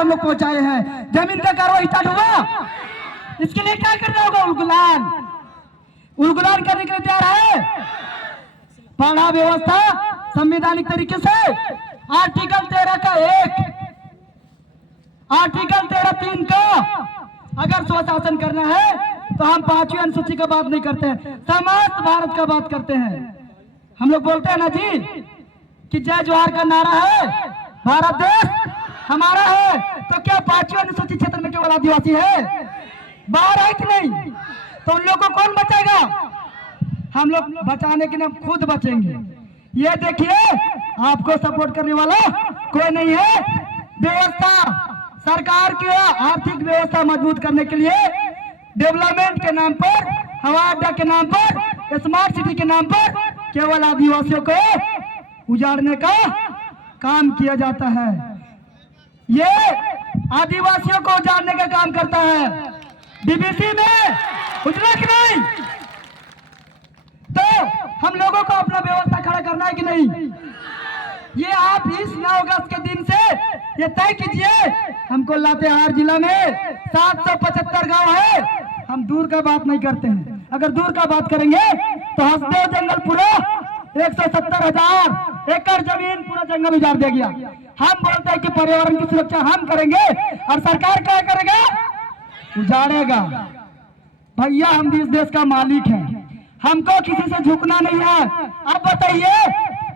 हम लोग पहुंचाए हैं। जमीन का कार्रवाई स्टार्ट हुआ, इसके लिए क्या करना होगा? उलगुलान करने के लिए तैयार है। पढ़ा व्यवस्था संवैधानिक तरीके से आर्टिकल 13 का 1, आर्टिकल 13(3) का अगर स्वशासन करना है तो हम 5वीं अनुसूची का बात नहीं करते हैं, समस्त भारत का बात करते हैं। हम लोग बोलते हैं ना जी कि जय जोहार का नारा है, भारत देश हमारा है, तो क्या 5वीं अनुसूचित क्षेत्र में केवल आदिवासी है? बाहर है कि नहीं? तो उन लोगों को कौन बचाएगा? हम लोग बचाने के लिए खुद बचेंगे। ये देखिए, आपको सपोर्ट करने वाला कोई नहीं है। व्यवस्था, सरकार की आर्थिक व्यवस्था मजबूत करने के लिए डेवलपमेंट के नाम पर, हवाई अड्डा के नाम पर, स्मार्ट सिटी के नाम पर केवल आदिवासियों को उजाड़ने का काम किया जाता है। ये आदिवासियों को उजाड़ने का काम करता है। डीबीसी में उजला कि नहीं? तो हम लोगों को अपना व्यवस्था खड़ा करना है कि नहीं? ये आप इस 9 अगस्त के दिन से ये तय कीजिए। हमको लातेहार जिला में 775 गांव है। हम दूर का बात नहीं करते हैं। अगर दूर का बात करेंगे तो हसदेव जंगल पूरा 170,000 एकड़ जमीन पूरा जंगल उजाड़ दे गया। हम बोलते हैं कि पर्यावरण की सुरक्षा हम करेंगे और सरकार क्या करेगा? उजाड़ेगा। भैया, हम इस देश का मालिक हैं, हमको किसी से झुकना नहीं है। अब बताइए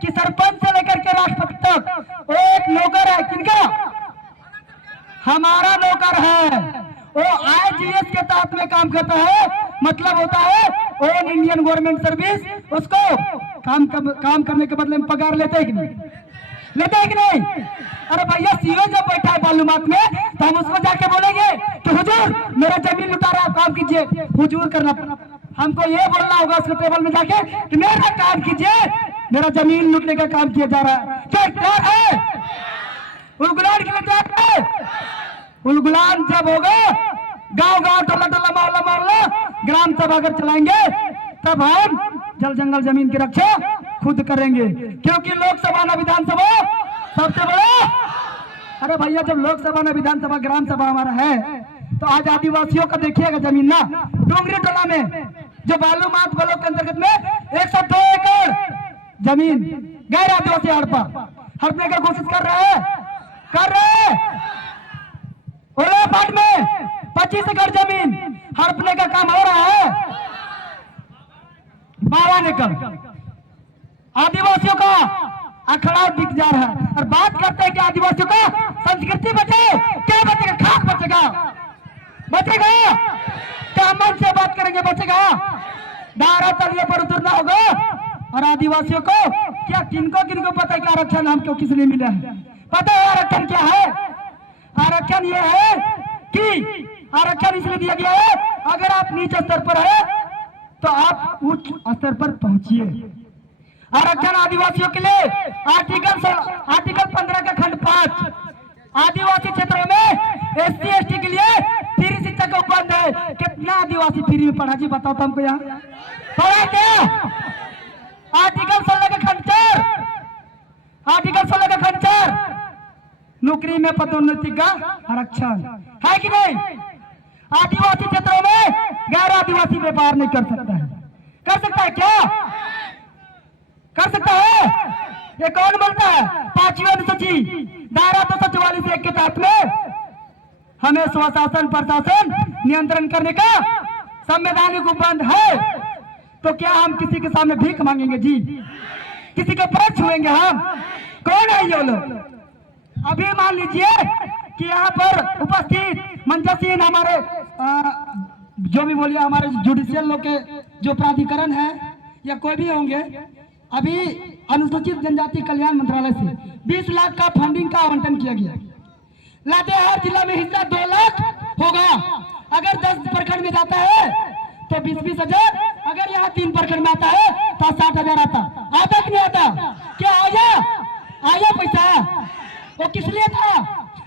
कि सरपंच से लेकर के राष्ट्रपति तक वो एक नौकर है। किनका? हमारा नौकर है। वो IGS के तहत में काम करता है, मतलब होता है ऑल इंडियन गवर्नमेंट सर्विस। उसको काम करने के बदले में पगार लेते हैं कि नहीं? लेते हैं कि नहीं? अरे भैया, सीओ जब बैठा है मालूमात में तो हम उसको जाके बोलेंगे कि हुजूर मेरा जमीन लुटा रहा है, काम कीजिए। हुजूर करना, हमको ये बोलना होगा उसके टेबल में जाके कि मेरा काम कीजिए, मेरा जमीन लूटने का काम किया जा रहा है। क्या तैयार है? उलगुलान के लिए तैयार है? उलगुलान जब होगा, गांव गांव, टोला टोला, मोहल्ला मोहल्ला ग्राम सभा अगर चलाएंगे, तब हम जल जंगल जमीन की रक्षा खुद करेंगे। क्योंकि लोकसभा न विधानसभा सबसे बड़ा। अरे भैया, जब लोकसभा न विधानसभा ग्राम सभा हमारा है, तो आज आदिवासियों का देखिएगा जमीन ना, डोंगरी टोला में जो बालूमाथ ब्लॉक के अंतर्गत में 102 एकड़ जमीन गैर आदिवासी हड़पने का कोशिश कर रहे हैं। ओलापाट में 25 एकड़ जमीन हड़पने का काम हो रहा है। 52 एकड़ आदिवासियों का अखड़ा दिख जा रहा है। और बात करते हैं कि आदिवासियों का संस्कृति बचे, क्या बचेगा? खाक बचेगा? क्या मन से बात करेंगे? बचेगा? दायरा तलिए पर उतरना होगा। और आदिवासियों को क्या, किनको पता है कि आरक्षण हमको किस लिए मिला है? पता है आरक्षण क्या है? आरक्षण ये है कि आरक्षण इसलिए दिया गया है, अगर आप नीचे स्तर पर है तो आप उच्च स्तर पर पहुंचिए। आरक्षण आदिवासियों के लिए आर्टिकल 15 का खंड 5 आदिवासी क्षेत्रों में SC ST के लिए फ्री शिक्षा का उपलब्ध है। कितना आदिवासी फ्री में पढ़ा जी? बताओ तो हमको। यहाँ पढ़ा क्या? आर्टिकल 16 का खंड 4, आर्टिकल 16 का खंड 4 नौकरी में पदोन्नति का आरक्षण है कि नहीं? आदिवासी क्षेत्रों में गैर आदिवासी व्यापार नहीं कर सकता है। कर सकता है क्या? कर सकता है? ये कौन बोलता है? 5वीं अनुसूची दायरा 244(1) के तहत में हमें स्वशासन प्रशासन नियंत्रण करने का संवैधानिक उपबंध है। तो क्या हम किसी के सामने भीख मांगेंगे जी? किसी के पैर छुएंगे हम? कौन है ये लोग? अभी मान लीजिए कि यहाँ पर उपस्थित मंचसीन हमारे जो भी बोलिए, हमारे जुडिशियल लोग के जो प्राधिकरण है या कोई भी होंगे, अभी अनुसूचित जनजाति कल्याण मंत्रालय से 20 लाख का फंडिंग का आवंटन किया गया। लातेहार जिला में हिस्सा 2 लाख होगा। अगर 10 प्रखंड में जाता है तो 20-20 हजार। अगर यहाँ 3 प्रखंड में आता है तो 60,000 आता कि नहीं आता? क्या आया पैसा? वो किस लिए था?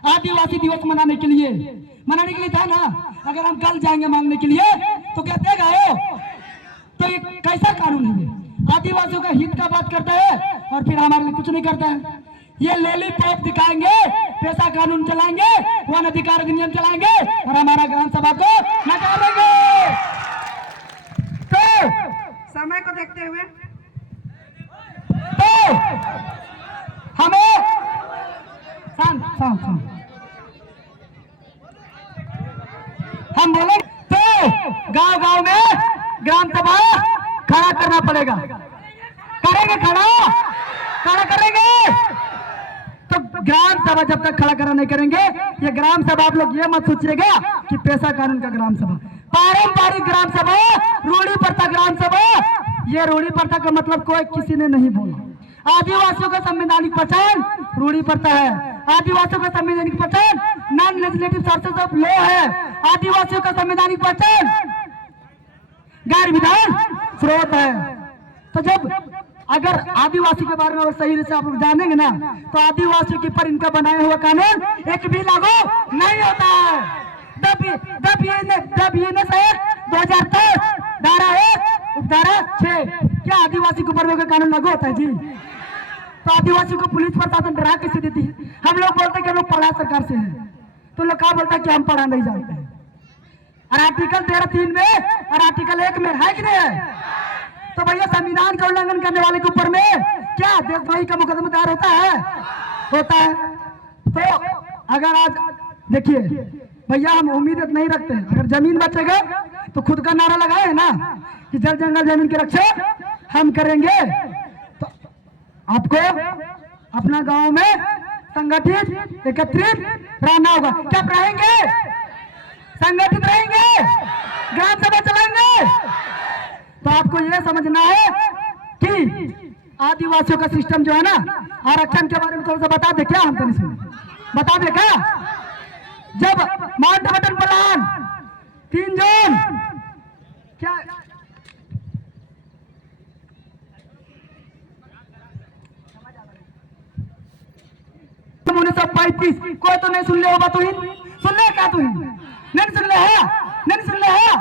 आदिवासी दिवस मनाने के लिए था ना। अगर हम कल जाएंगे मांगने के लिए तो क्या देगा वो? तो ये कैसा कानून है? आदिवासियों का हित का बात करता है और फिर हमारे लिए कुछ नहीं करता है। ये लॉलीपॉप दिखाएंगे पेशा कानून चलाएंगे, वन अधिकार अधिनियम चलाएंगे और हमारा ग्राम सभा को नकारेंगे। तो समय को देखते हुए तो हमें शांत शांत शांत हम बोले तो गांव गांव में ग्राम सभा खड़ा करना पड़ेगा। करेंगे खड़ा करेंगे। तो ग्राम सभा जब तक खड़ा नहीं करेंगे, ये ग्राम सभा आप लोग ये मत सोचिएगा कि पेशा कानून का ग्राम सभा, पारंपरिक ग्राम सभा, रूढ़ी प्रथा ग्राम सभा। ये रूढ़ी प्रथा का मतलब कोई किसी ने नहीं बोला। आदिवासियों का संवैधानिक पहचान रूढ़ी प्रथा है। आदिवासियों का संवैधानिक पहचान non legislative sources of law है। आदिवासियों का संवैधानिक पहचान गैर विधान स्रोत है। तो जब अगर आदिवासी के बारे में और सही से आप लोग जानेंगे ना, तो आदिवासियों के पर इनका बनाया हुआ कानून एक भी लागू नहीं होता है। से 2010 धारा 1 उपधारा 6 क्या आदिवासी के ऊपर कानून लागू होता है जी? तो आदिवासी को पुलिस प्रशासन डरा कैसे देती है? हम लोग बोलते हैं कि हम लोग पढ़ा सरकार से हैं, तो लोग क्या बोलता है कि हम पढ़ा नहीं जानते हैं। और आर्टिकल 13(3) में और आर्टिकल 1 में है कि नहीं है? तो भैया संविधान का उल्लंघन करने वाले के ऊपर में क्या देशद्रोही का मुकदमा दायर होता है। तो अगर आज देखिए भैया, हम उम्मीद नहीं रखते हैं, अगर जमीन बचेगा तो खुद का नारा लगाए ना कि जल जंगल जमीन की रक्षा हम करेंगे। तो आपको अपना गांव में संगठित एकत्रित रहना होगा। क्या रहेंगे? संगठित रहेंगे, ग्राम सभा चलाएंगे। तो आपको यह समझना है कि आदिवासियों का सिस्टम जो है ना, आरक्षण के बारे में थोड़ा सा बता दे क्या? हम तो नहीं बता दे क्या? जब माउंटबेटन प्लान 3 जून क्या 1935 कोई तो नहीं सुन ले होगा, तो सुन ले क्या? तू नहीं सुन ले है? नहीं सुन ले है?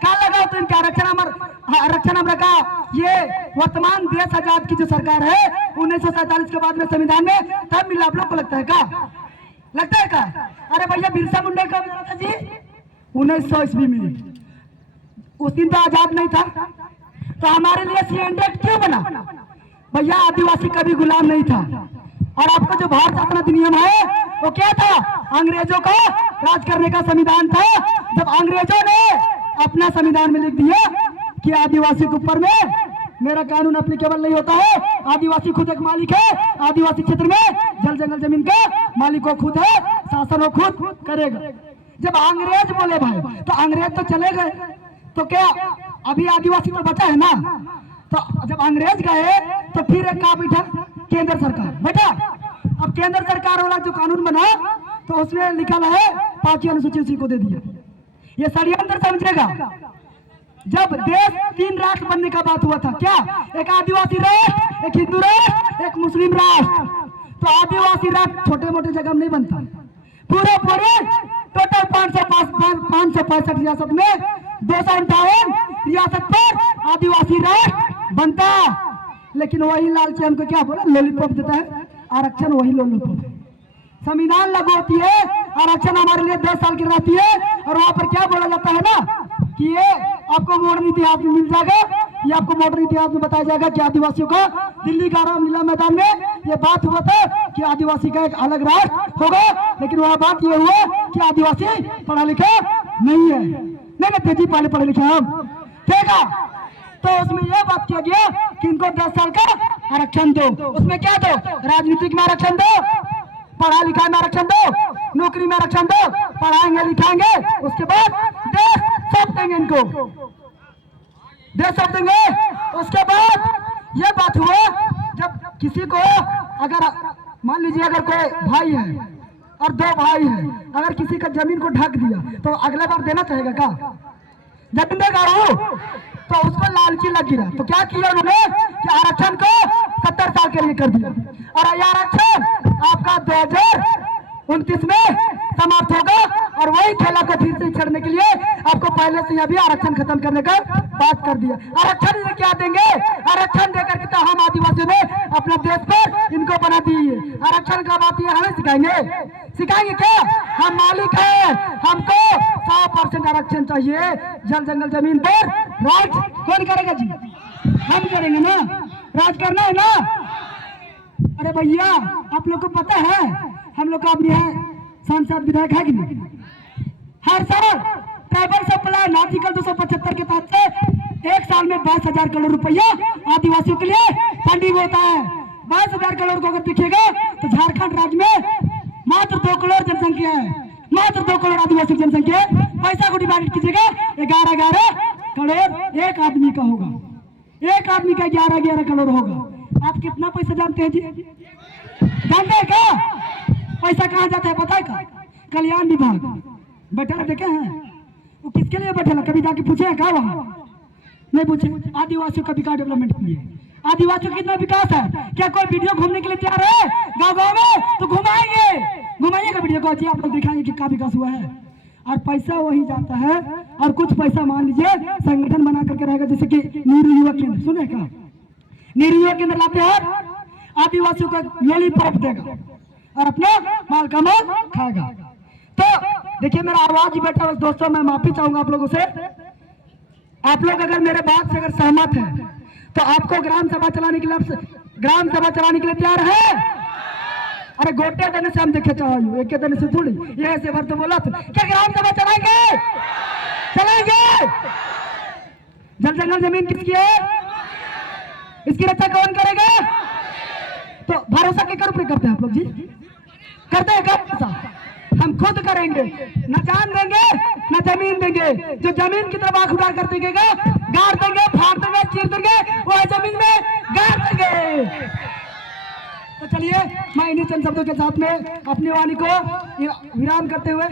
क्या लगा तो इनका आरक्षण हम रखा। ये वर्तमान देश आजाद की जो सरकार है 1947 के बाद में संविधान में तब मिला। आप लोग को लगता है क्या? लगता है क्या? अरे भैया बिरसा मुंडा कब मिला था जी? 1900 ईस्वी में। उस दिन तो आजाद नहीं था, तो हमारे लिए सीएए एक्ट क्यों बना? भैया आदिवासी कभी गुलाम नहीं था। और आपका जो भारत शासन अधिनियम है वो क्या था? अंग्रेजों का राज करने का संविधान था। जब अंग्रेजों ने अपना संविधान में लिख दिया कि आदिवासी के ऊपर में मेरा कानून एप्लीकेबल नहीं होता है, आदिवासी खुद एक मालिक है, आदिवासी क्षेत्र में जल जंगल जमीन का मालिक वो खुद है, शासन वो खुद करेगा। जब अंग्रेज बोले भाई, तो अंग्रेज तो चले गए, तो क्या अभी आदिवासी तो बचा है ना? तो जब अंग्रेज गए तो फिर एक कहा बैठा केंद्र सरकार बैठा। अब केंद्र सरकार वाला जो कानून बना तो उसमें लिखा है 5वीं अनुसूची उसी को दे दिया। ये षड्यंत्र समझेगा। जब देश 3 राष्ट्र बनने का बात हुआ था, क्या एक आदिवासी राष्ट्र, एक हिंदू राष्ट्र, एक मुस्लिम राष्ट्र। तो आदिवासी राष्ट्र छोटे मोटे जगह में नहीं बनता, पूरे टोटल 565 रियासत में 258 रियासत पर आदिवासी राष्ट्र बनता। लेकिन वही लालची हमको क्या बोला? लॉलीपॉप देता है, आरक्षण वही लॉलीपॉप। संविधान लागू होती है, आरक्षण हमारे लिए 10 साल की रहती है, और वहां पर क्या बोला जाता है ना कि ये आपको मॉडर्न इतिहास में मिल जाएगा। ये आपको मॉडर्न इतिहास में बताया जाएगा कि आदिवासियों का दिल्ली का रामलीला मैदान में ये बात हुआ था कि आदिवासी का एक अलग राष्ट्र होगा। लेकिन वह बात ये हुआ कि आदिवासी पढ़ा लिखा नहीं है। नहीं तेजी पहले पढ़े लिखे हम, ठीक है। तो उसमें यह बात किया गया कि इनको 10 साल का आरक्षण दो। उसमें क्या दो? राजनीतिक में आरक्षण दो, पढ़ा लिखा में आरक्षण दो, नौकरी में आरक्षण दो, पढ़ाएंगे लिखाएंगे, उसके बाद देश सौंप देंगे इनको, देश सौंप देंगे। उसके बाद ये बात हुआ जब किसी को अगर मान लीजिए अगर कोई भाई है और 2 भाई है, अगर किसी का जमीन को ढक दिया तो अगले बार देना चाहेगा क्या? जमीन देगा वो, तो उसको लालची लग गिरा। तो क्या किया उन्होंने कि आरक्षण को 70 साल के लिए कर दिया। और ये आरक्षण आपका 29 में समाप्त होगा और वही खेला को फिर से छेड़ने के लिए आपको पहले से अभी आरक्षण खत्म करने का बात कर दिया। आरक्षण क्या देंगे? आरक्षण देकर के तो हम आदिवासियों ने अपने देश पर इनको बना दिए। आरक्षण का बात ये हमें सिखाएंगे क्या? हम मालिक हैं, हमको 100% आरक्षण चाहिए। जल जंगल जमीन पर राज कौन करेगा जी? हम करेंगे ना, राज करना है ना। अरे भैया आप लोग को पता है हम लोग का अपनी है सांसद विधायक है कि नहीं? हर साल ट्राइबल सप्लाई आर्टिकल 275 के तहत से एक साल में 22,000 करोड़ रुपया आदिवासियों के लिए फंडिंग होता है। 22,000 करोड़ को अगर देखिएगा तो झारखंड राज्य में मात्र 2 करोड़ जनसंख्या है, मात्र 2 करोड़ आदिवासी जनसंख्या है। पैसा को डिवाइड कीजिएगा 11 करोड़ एक आदमी का होगा, एक आदमी का 11 करोड़ होगा। आप कितना पैसा जानते हैं जी? जानते हैं क्या पैसा कहाँ जाता है? पता है क्या? कल्याण विभाग बैठा देखे हैं, वो किसके लिए बैठे? कभी जाके पूछे क्या? वहाँ नहीं पूछे। आदिवासियों का विकास डेवलपमेंट के लिए। आदिवासियों का कितना विकास है? क्या कोई वीडियो घूमने के लिए तैयार है गाँव गाँव में? तो घुमाइएगा वीडियो को, आप लोग दिखाएंगे कि क्या विकास हुआ है। और पैसा वही जाता है और कुछ पैसा मान लीजिए संगठन बना करके रहेगा, जैसे कि नेहरू युवा केंद्र, सुने क्या? नेहरू युवा केंद्र लाते हैं, आदिवासियों को लॉलीपॉप देगा और अपना माल का माल खाएगा। तो देखिए मेरा आवाज ही बैठा, दोस्तों मैं माफी चाहूंगा आप लोगों से। आप लोग अगर मेरे बात से अगर सहमत है तो आपको ग्राम सभा चलाने के लिए तैयार है? अरे गोटे देने से हम देखे चाहे, एक देने से थोड़ी, ये ऐसे बार तो बोला तो क्या ग्राम सभा चलाएंगे? जल जंगल जमीन किसकी है? इसकी रक्षा कौन करेगा? तो भरोसा के ऊपर करते हैं आप लोग जी? करते हैं क्या? हम खुद करेंगे, न जान देंगे न जमीन देंगे। जो जमीन की तरफ आंख उठा कर देंगे, गाड़ देंगे, फाड़ देंगे, चीर देंगे, वो जमीन में गाड़ देंगे। तो चलिए मैं इन्हीं चंद शब्दों के साथ में अपनी वाणी को विराम करते हुए